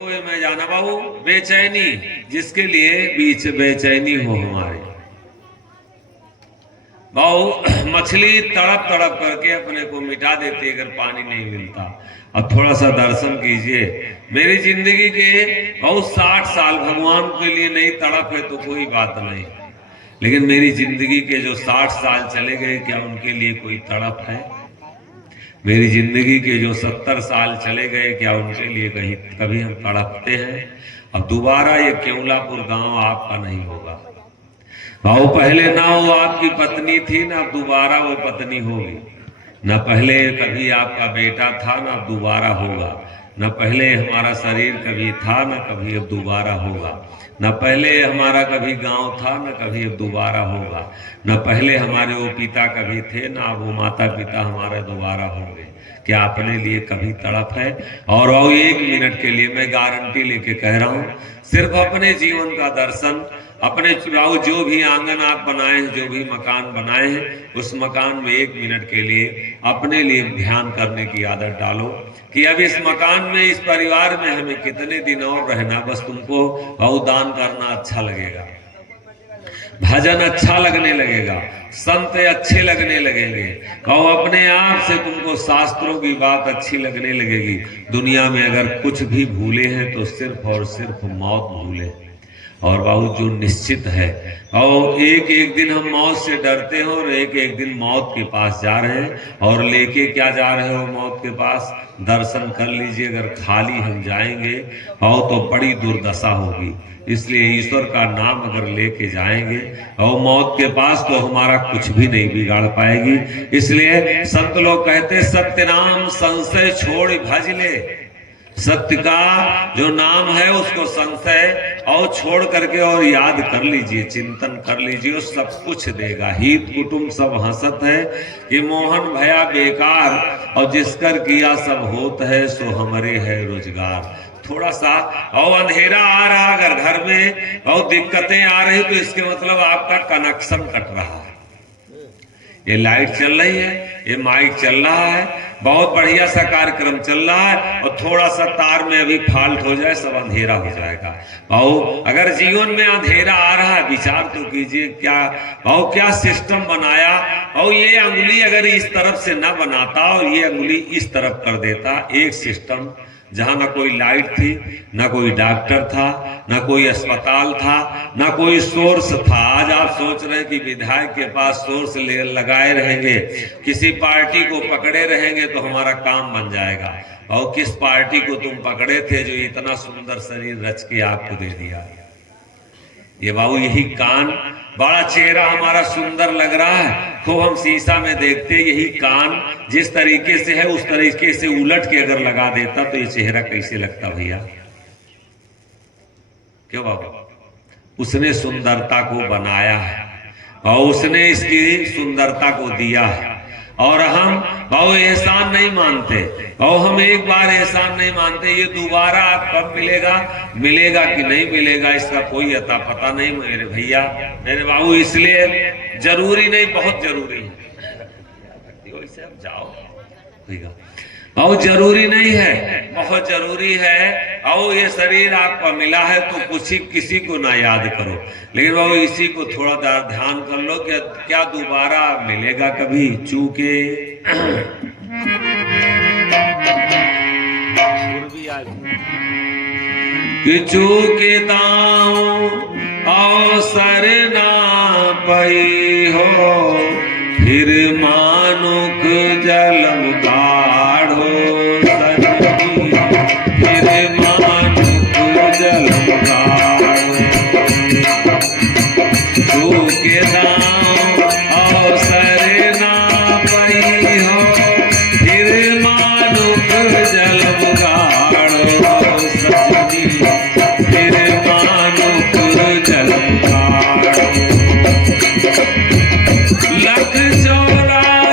मैं जाना बाबू बेचैनी जिसके लिए बीच बेचैनी हो हमारे बाबू मछली तड़प तड़प करके अपने को मिटा देती अगर पानी नहीं मिलता। अब थोड़ा सा दर्शन कीजिए मेरी जिंदगी के बहुत 60 साल भगवान के लिए नहीं तड़प है तो कोई बात नहीं, लेकिन मेरी जिंदगी के जो 60 साल चले गए क्या उनके लिए कोई तड़प है? मेरी जिंदगी के जो 70 साल चले गए क्या उनके लिए कभी हम तड़पते हैं? अब दोबारा ये केवलापुर गांव आपका नहीं होगा भाऊ। पहले ना वो आपकी पत्नी थी ना दोबारा वो पत्नी होगी, न पहले कभी आपका बेटा था ना दोबारा होगा, न पहले हमारा शरीर कभी था ना कभी अब दोबारा होगा, न पहले हमारा कभी गांव था न कभी अब दोबारा होगा, न पहले हमारे वो पिता कभी थे ना वो माता पिता हमारे दोबारा होंगे। क्या अपने लिए कभी तड़प है? और वो 1 मिनट के लिए मैं गारंटी लेके कह रहा हूँ, सिर्फ अपने जीवन का दर्शन, अपने चुनाव जो भी आंगन आप बनाए हैं, जो भी मकान बनाए हैं, उस मकान में 1 मिनट के लिए अपने लिए ध्यान करने की आदत डालो कि अब इस मकान में इस परिवार में हमें कितने दिन और रहना। बस तुमको बहुत दान करना अच्छा लगेगा, भजन अच्छा लगने लगेगा, संत अच्छे लगने लगेंगे और अपने आप से तुमको शास्त्रों की बात अच्छी लगने लगेगी। दुनिया में अगर कुछ भी भूले हैं तो सिर्फ और सिर्फ मौत भूले, और बाबू जो निश्चित है, और एक एक दिन हम मौत से डरते हैं और एक एक दिन मौत के पास जा रहे हैं। और लेके क्या जा रहे हो मौत के पास? दर्शन कर लीजिए, अगर खाली हम जाएंगे और तो बड़ी दुर्दशा होगी। इसलिए ईश्वर का नाम अगर लेके जाएंगे और मौत के पास तो हमारा कुछ भी नहीं बिगाड़ पाएगी। इसलिए संत लोग कहते सत्य नाम संशय छोड़ भज ले, सत्य का जो नाम है उसको संशय और छोड़ करके और याद कर लीजिए, चिंतन कर लीजिए, वो सब कुछ देगा। हित कुटुंब सब हंसत है कि मोहन भया बेकार, और जिसकर किया सब होत है सो हमरे है रोजगार। थोड़ा सा और अंधेरा आ रहा अगर घर में और दिक्कतें आ रही तो इसके मतलब आपका कनेक्शन कट रहा है। ये लाइट चल रही है, ये माइक चल रहा है, बहुत बढ़िया सा कार्यक्रम चल रहा है, और थोड़ा सा तार में अभी फॉल्ट हो जाए सब अंधेरा हो जाएगा। और अगर जीवन में अंधेरा आ रहा है विचार तो कीजिए क्या सिस्टम बनाया, और ये अंगुली अगर इस तरफ से न बनाता और ये अंगुली इस तरफ कर देता, एक सिस्टम जहां ना कोई लाइट थी, ना कोई डॉक्टर था, ना कोई अस्पताल था, ना कोई सोर्स था। आज आप सोच रहे हैं कि विधायक के पास सोर्स लगाए रहेंगे, किसी पार्टी को पकड़े रहेंगे तो हमारा काम बन जाएगा। और किस पार्टी को तुम पकड़े थे जो इतना सुंदर शरीर रच के आपको दे दिया? ये बाबू यही कान, बड़ा चेहरा हमारा सुंदर लग रहा है, खूब हम शीशा में देखते, यही कान जिस तरीके से है उस तरीके से उलट के अगर लगा देता तो ये चेहरा कैसे लगता भैया? क्यों बाबू? उसने सुंदरता को बनाया है और उसने इसकी सुंदरता को दिया है, और हम बाबू एहसान नहीं मानते, और हम एक बार एहसान नहीं मानते। ये दोबारा कब मिलेगा कि नहीं मिलेगा इसका कोई अता पता नहीं मेरे भैया, मेरे बाबू। इसलिए जरूरी नहीं, बहुत जरूरी है, अब जाओ और जरूरी नहीं है, बहुत जरूरी है। और ये शरीर आपको मिला है तो कुछ ही किसी को ना याद करो, लेकिन वो इसी को थोड़ा ध्यान कर लो कि क्या दोबारा मिलेगा कभी चूके। कि चूके दांव अवसर ना पई हो, फिर मानुक जलम काढ़ो सजनी, फिर मानुक जलम काढ़ो। चूके दांव अवसर ना पई हो, फिर मानुक जलम काढ़ो सजनी, फिर मानुक जलम काढ़ो। लख 84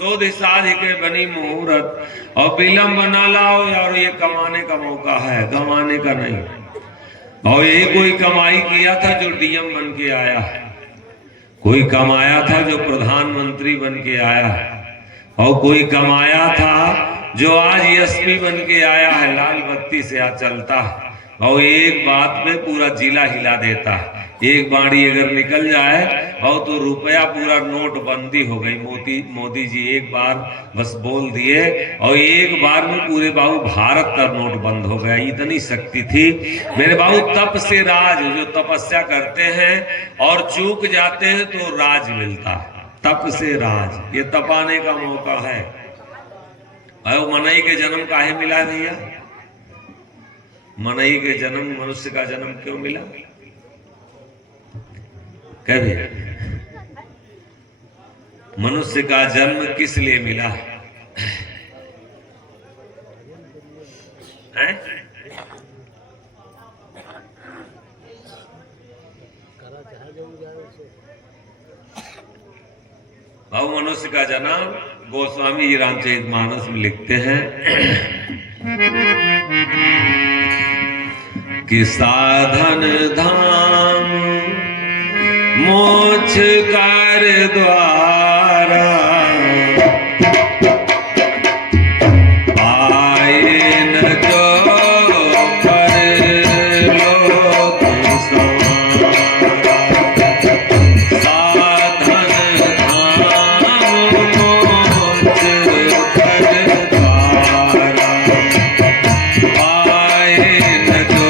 शोध साधि के बनी मुहूर्त और विलंब न लाओ यार, ये कमाने का मौका है, गंवाने का नहीं। और यही कोई कमाई किया था जो डीएम बन के आया है, कोई कमाया था जो प्रधानमंत्री बन के आया है, और कोई कमाया था जो आज एसपी बन के आया है, लाल बत्ती से आज चलता है। और एक बात में पूरा जिला हिला देता है। एक बाणी अगर निकल जाए और तो रुपया पूरा नोटबंदी हो गई। मोदी जी एक बार बस बोल दिए और एक बार में पूरे बाबू भारत का नोट बंद हो गया। इतनी शक्ति थी मेरे बाबू। तप से राज, जो तपस्या करते हैं और चूक जाते हैं तो राज मिलता है। तप से राज, ये तपाने का मौका है। और मनई के जन्म काहे मिला है भैया? मनई के जन्म, मनुष्य का जन्म क्यों मिला? कह भैया, मनुष्य का जन्म किस लिए मिला है? भाव मनुष्य का जन्म गोस्वामी जी रामचरितमानस में लिखते हैं कि साधन धाम मोक्ष कर द्वारा पाए न जो परलोक संवारा। साधन धाम मोक्ष कर द्वारा पाए न जो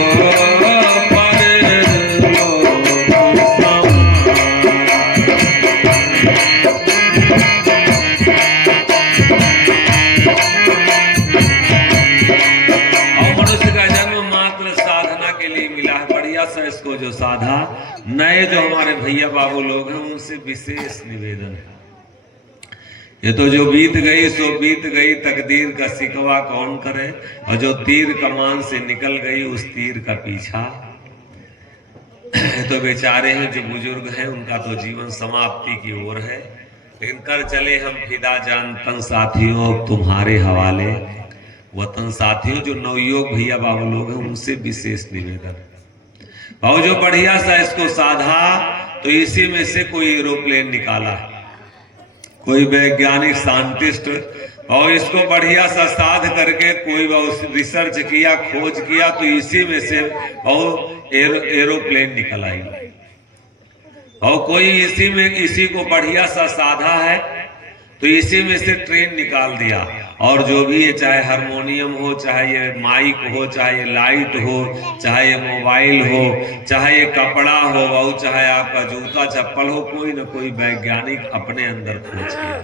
इसको जो साधा। नए जो हमारे भैया बाबू लोग हैं उनसे विशेष निवेदन है, ये तो जो बीत गई सो बीत गई, तकदीर का सिकवा कौन करे। और जो तीर कमान से निकल गई उस तीर का पीछा। तो बेचारे हैं जो बुजुर्ग हैं, उनका तो जीवन समाप्ति की ओर है। लेकिन कर चले हम फिदा जान तन साथियों तुम्हारे हवाले। वतन साथियों जो नवयुवक भैया बाबू लोग हैं उनसे विशेष निवेदन है। और जो बढ़िया सा इसको साधा तो इसी में से कोई एरोप्लेन निकाला, कोई वैज्ञानिक साइंटिस्ट, और इसको बढ़िया सा साध करके कोई रिसर्च किया, खोज किया, तो इसी में से और एरोप्लेन निकल आई। और कोई इसी को बढ़िया सा साधा है तो इसी में से ट्रेन निकाल दिया। और जो भी है, चाहे हारमोनियम हो, चाहे ये माइक हो, चाहे ये लाइट हो, चाहे ये मोबाइल हो, चाहे ये कपड़ा हो, और चाहे आपका जूता चप्पल हो, कोई ना कोई वैज्ञानिक अपने अंदर खोज किया।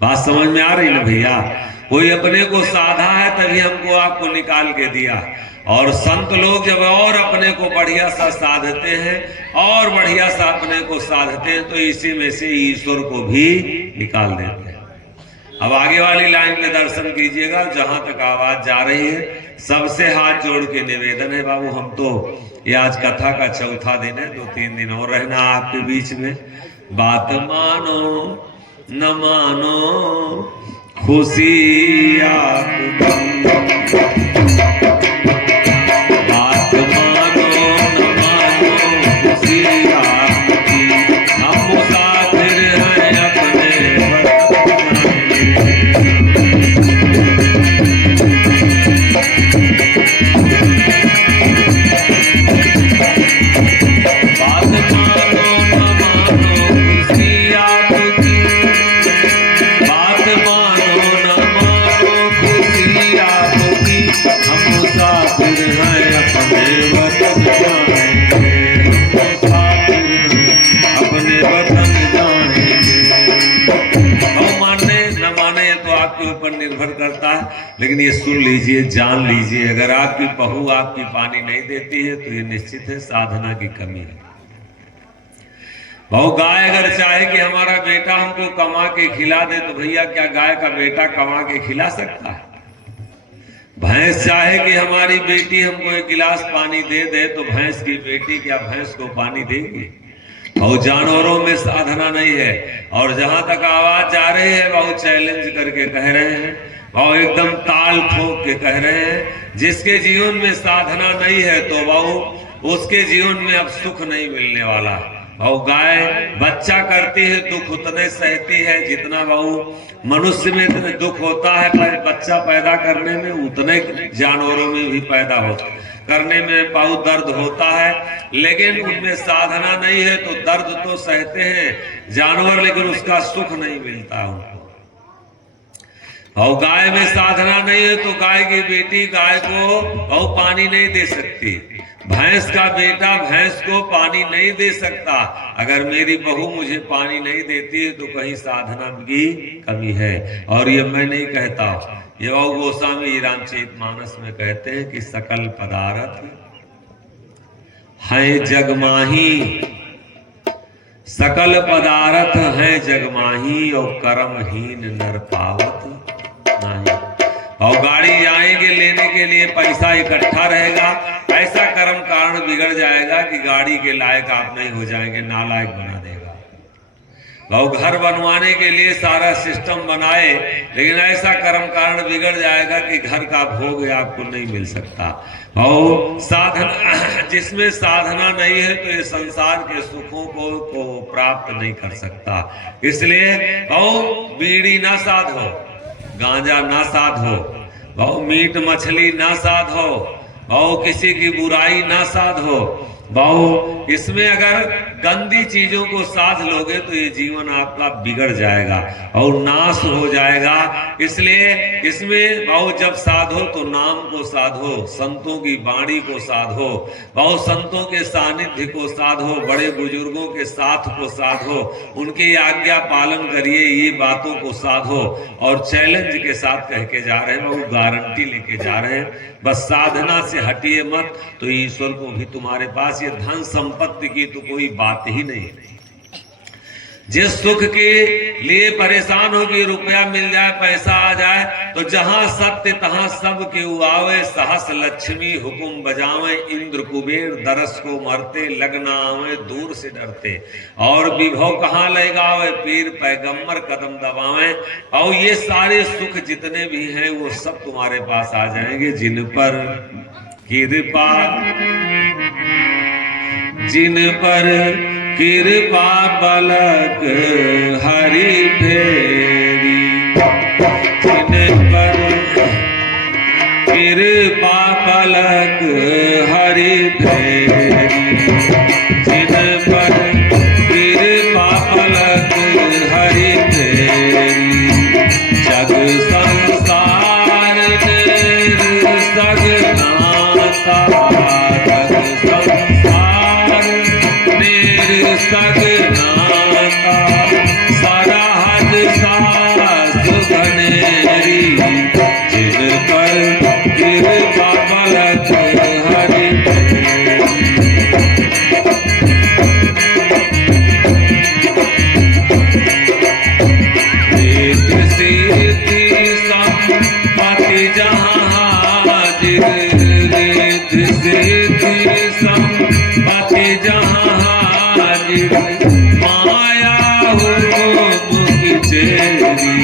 बात समझ में आ रही ना भैया? कोई अपने को साधा है तभी हमको आपको निकाल के दिया। और संत लोग जब और अपने को बढ़िया सा साधते हैं और बढ़िया सा अपने को साधते हैं तो इसी में से ईश्वर को भी निकाल देते हैं। अब आगे वाली लाइन में दर्शन कीजिएगा, जहां तक आवाज जा रही है। सबसे हाथ जोड़ के निवेदन है बाबू, हम तो ये आज कथा का चौथा दिन है, 2-3 दिन और रहना आपके बीच में। बात मानो न मानो खुशी आपकी, बात मानो न मानो खुशी आपकी, हम मुसाफिर हैं अपने निर्भर करता है। लेकिन ये सुन लीजिए, जान लीजिए, अगर आपकी बहू आपकी पानी नहीं देती है तो ये निश्चित है साधना की कमी है। बहु गाय अगर चाहे कि हमारा बेटा हमको कमा के खिला दे तो भैया क्या गाय का बेटा कमा के खिला सकता है? भैंस चाहे कि हमारी बेटी हमको एक गिलास पानी दे दे तो भैंस की बेटी क्या भैंस को पानी देगी? और जानवरों में साधना नहीं है। और जहां तक आवाज जा रही है बहुत चैलेंज करके कह रहे हैं, और एकदम ताल ठोक के कह रहे हैं, जिसके जीवन में साधना नहीं है तो बहु उसके जीवन में अब सुख नहीं मिलने वाला। और गाय बच्चा करती है दुख उतने सहती है जितना बहु मनुष्य में इतने दुख होता है, पर बच्चा पैदा करने में उतने जानवरों में भी पैदा होता करने में बहुत दर्द होता है, लेकिन उनमें साधना नहीं है तो दर्द तो सहते हैं जानवर, लेकिन उसका सुख नहीं मिलता उनको। और गाय में साधना नहीं है तो गाय की बेटी गाय को और पानी नहीं दे सकती, भैंस का बेटा भैंस को पानी नहीं दे सकता। अगर मेरी बहू मुझे पानी नहीं देती है तो कहीं साधना की कमी है। और ये मैं नहीं कहता, ये और गोस्वामी रामचरितमानस में कहते हैं कि सकल पदार्थ है जगमाही, सकल पदार्थ है जगमाही और कर्महीन नर पावत नहीं। और गाड़ी जाएंगे लेने के लिए पैसा इकट्ठा रहेगा, ऐसा कर्म कारण बिगड़ जाएगा कि गाड़ी के लायक आप नहीं हो जाएंगे, नालायक बना देगा। और घर बनवाने के लिए सारा सिस्टम बनाए, लेकिन ऐसा कर्म कारण बिगड़ जाएगा कि घर का भोग आपको नहीं मिल सकता। और साधना, जिसमें साधना नहीं है तो ये संसार के सुखों को प्राप्त नहीं कर सकता। इसलिए और बीड़ी ना साधो, गांजा ना साधो, और मीट मछली ना साधो, और किसी की बुराई ना साधो। बहु इसमें अगर गंदी चीजों को साध लोगे तो ये जीवन आपका बिगड़ जाएगा और नाश हो जाएगा। इसलिए इसमें बहु जब साधो तो नाम को साधो, संतों की वाणी को साधो, बहु संतों के सानिध्य को साधो, बड़े बुजुर्गों के साथ को साधो, उनकी आज्ञा पालन करिए, ये बातों को साधो। और चैलेंज के साथ कह के जा रहे हैं, बहु गारंटी लेके जा रहे हैं, बस साधना से हटिए मत तो ईश्वर को भी तुम्हारे पास ये धन संपत्ति की तो कोई बात ही नहीं। जिस सुख के लिए परेशान हो कि रुपया मिल जाए, पैसा आ जाए, तो जहां सत्य तहां सब के उआवे, सहस लक्ष्मी हुकुम बजावे, इंद्र कुबेर दरस को मरते, लगना आवे दूर से डरते, और विभव कहाँ ले गावे, पीर पैगंबर कदम दबावे। और ये सारे सुख जितने भी हैं वो सब तुम्हारे पास आ जाएंगे जिन पर कृपा, जिन पर कृपा पलक हरि फेरी, जिन पर कृपा पलक हरि फेरी, जिन पर कृपा पलक हरि फेरी, जग संसार निरसग नाता, सगनाता सरहद सास घनेरी, जिन पर कृपा पलक हरि सिद्धि संपत्ति जहाँ हाजिर, रिद्धि सिद्धि संपत्ति जहाँ माया हुकुम चेरी,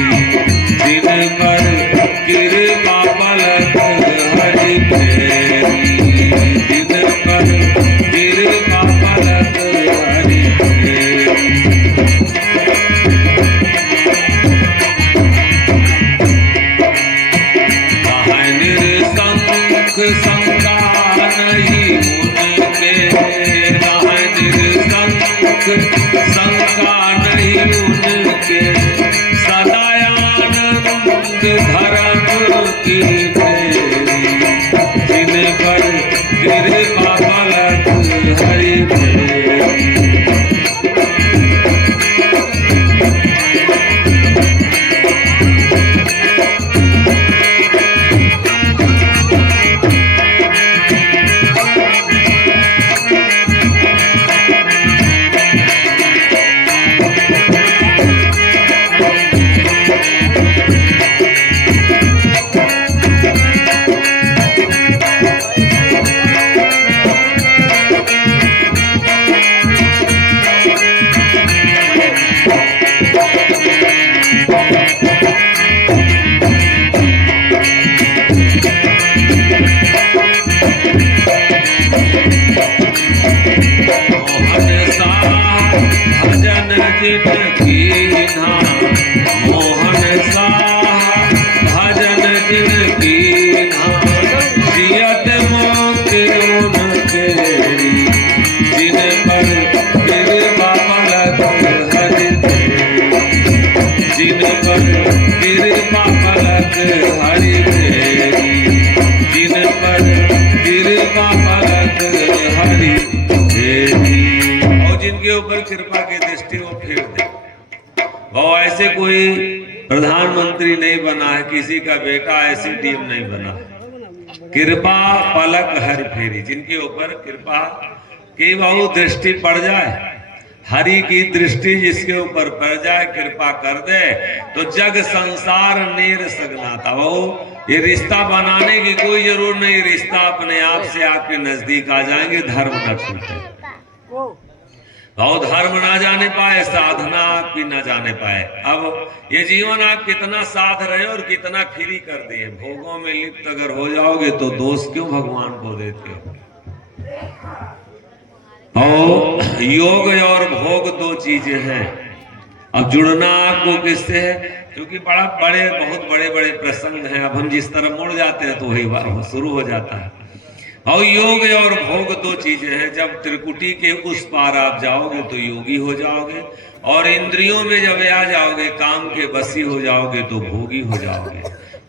जिन पर कृपा पलक हरि फेरी, जिन पर कृपा पलक हरि फेरी। निरसंख शंका नहीं उनके, शंका नहीं उनके, सदानंद धर्म की फेरी, जिन पर कृपा पलक हरि फेरी। मोहन सा जिन कीन्हा मोहन साहा भजन जिन कीन्हा जियत मोक्ति उनकेरी जिन पर कृपा पलक हरि तेरी जिन पर कृपा पलक हरि तेरी जिन पर कृपा पलक हरि तेरी और जिनके ऊपर कृपा की दृष्टि वो फेर दे। वो ऐसे कोई प्रधानमंत्री नहीं बना है, किसी का बेटा ऐसी टीम नहीं बना है। कृपा पलक हरि फेरी, जिनके ऊपर कृपा की बहु दृष्टि पड़ जाए, हरि की दृष्टि जिसके ऊपर पड़ जाए, कृपा कर दे तो जग संसार नेर सगनाता। वो ये रिश्ता बनाने की कोई जरूर नहीं, रिश्ता अपने आप से आपके नजदीक आ जाएंगे। धर्म न छूटे और धर्म ना जाने पाए, साधना आपकी ना जाने पाए। अब ये जीवन आप कितना साध रहे हो और कितना फ्री कर दिए, भोगों में लिप्त अगर हो जाओगे तो दोष क्यों भगवान को देते हो। और योग और भोग दो चीजें हैं। अब जुड़ना आपको किससे है, क्योंकि बहुत बड़े बड़े प्रसंग हैं। अब हम जिस तरह मुड़ जाते हैं तो वही शुरू हो जाता है। और योग और भोग दो चीजें हैं। जब त्रिकुटी के उस पार आप जाओगे तो योगी हो जाओगे, और इंद्रियों में जब आ जाओगे, काम के बसी हो जाओगे तो भोगी हो जाओगे,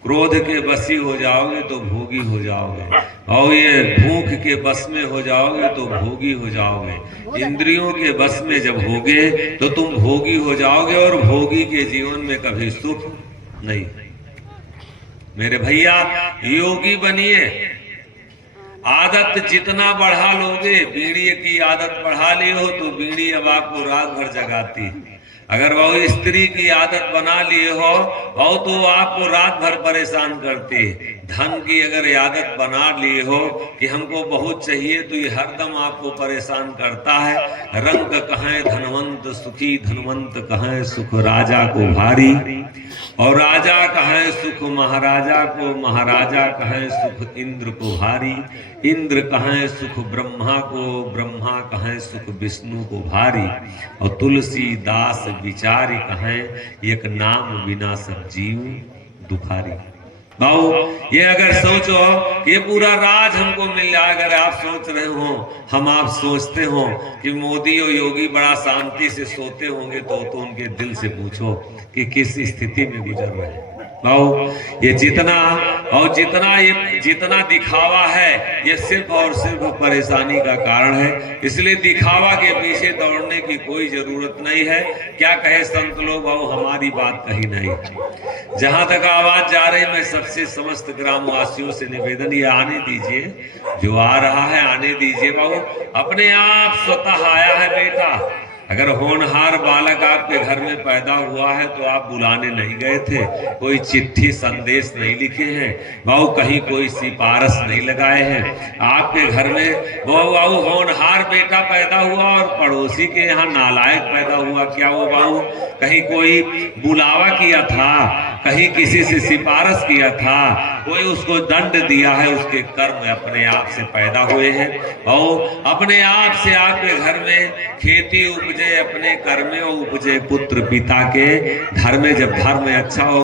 क्रोध के बसी हो जाओगे तो भोगी हो जाओगे, और ये भूख के बस में हो जाओगे तो भोगी हो जाओगे। इंद्रियों के बस में जब होगे तो तुम भोगी हो जाओगे, और भोगी के जीवन में कभी सुख नहीं। मेरे भैया योगी बनिए, आदत जितना बढ़ा लोगे, बीड़ी की आदत बढ़ा ली हो तो बीड़ी अब आपको रात भर जगाती है। अगर वो स्त्री की आदत बना लिए हो वो तो आपको रात भर परेशान करती है। धन की अगर आदत बना लिए हो कि हमको बहुत चाहिए तो ये हरदम आपको परेशान करता है। रंग कहें धनवंत सुखी, धनवंत कहें सुख राजा को भारी, और राजा कहें सुख महाराजा को, महाराजा कहें सुख इंद्र को भारी, इंद्र कहें सुख ब्रह्मा को, ब्रह्मा कहें सुख विष्णु को भारी, और तुलसीदास विचारी कहें एक नाम बिना सब जीव दुखारी। भाऊ ये अगर सोचो कि ये पूरा राज हमको मिल जाए, अगर आप सोच रहे हो, हम आप सोचते हो कि मोदी और योगी बड़ा शांति से सोते होंगे तो उनके दिल से पूछो कि किस स्थिति में गुजर रहे हैं। भाऊ ये जितना दिखावा है ये सिर्फ और सिर्फ परेशानी का कारण है। इसलिए दिखावा के पीछे दौड़ने की कोई जरूरत नहीं है। क्या कहे संत लोग, भाऊ हमारी बात कही नहीं। जहां तक आवाज जा रही, मैं सबसे समस्त ग्रामवासियों से निवेदन, ये आने दीजिए, जो आ रहा है आने दीजिए। भाऊ अपने आप स्वतः आया है बेटा। अगर होनहार बालक आपके घर में पैदा हुआ है तो आप बुलाने नहीं गए थे, कोई चिट्ठी संदेश नहीं लिखे हैं, बाबू कहीं कोई सिफारिश नहीं लगाए हैं। आपके घर में बाबू होनहार बेटा पैदा हुआ और पड़ोसी के यहाँ नालायक पैदा हुआ, क्या वो बाबू कहीं कोई बुलावा किया था, कहीं किसी से सिफारिश किया था, कोई उसको दंड दिया है? उसके कर्म अपने आप से पैदा हुए हैं और अपने आप से आपके घर में खेती उपजे, अपने कर्म में उपजे पुत्र पिता के घर में। जब धर्म अच्छा हो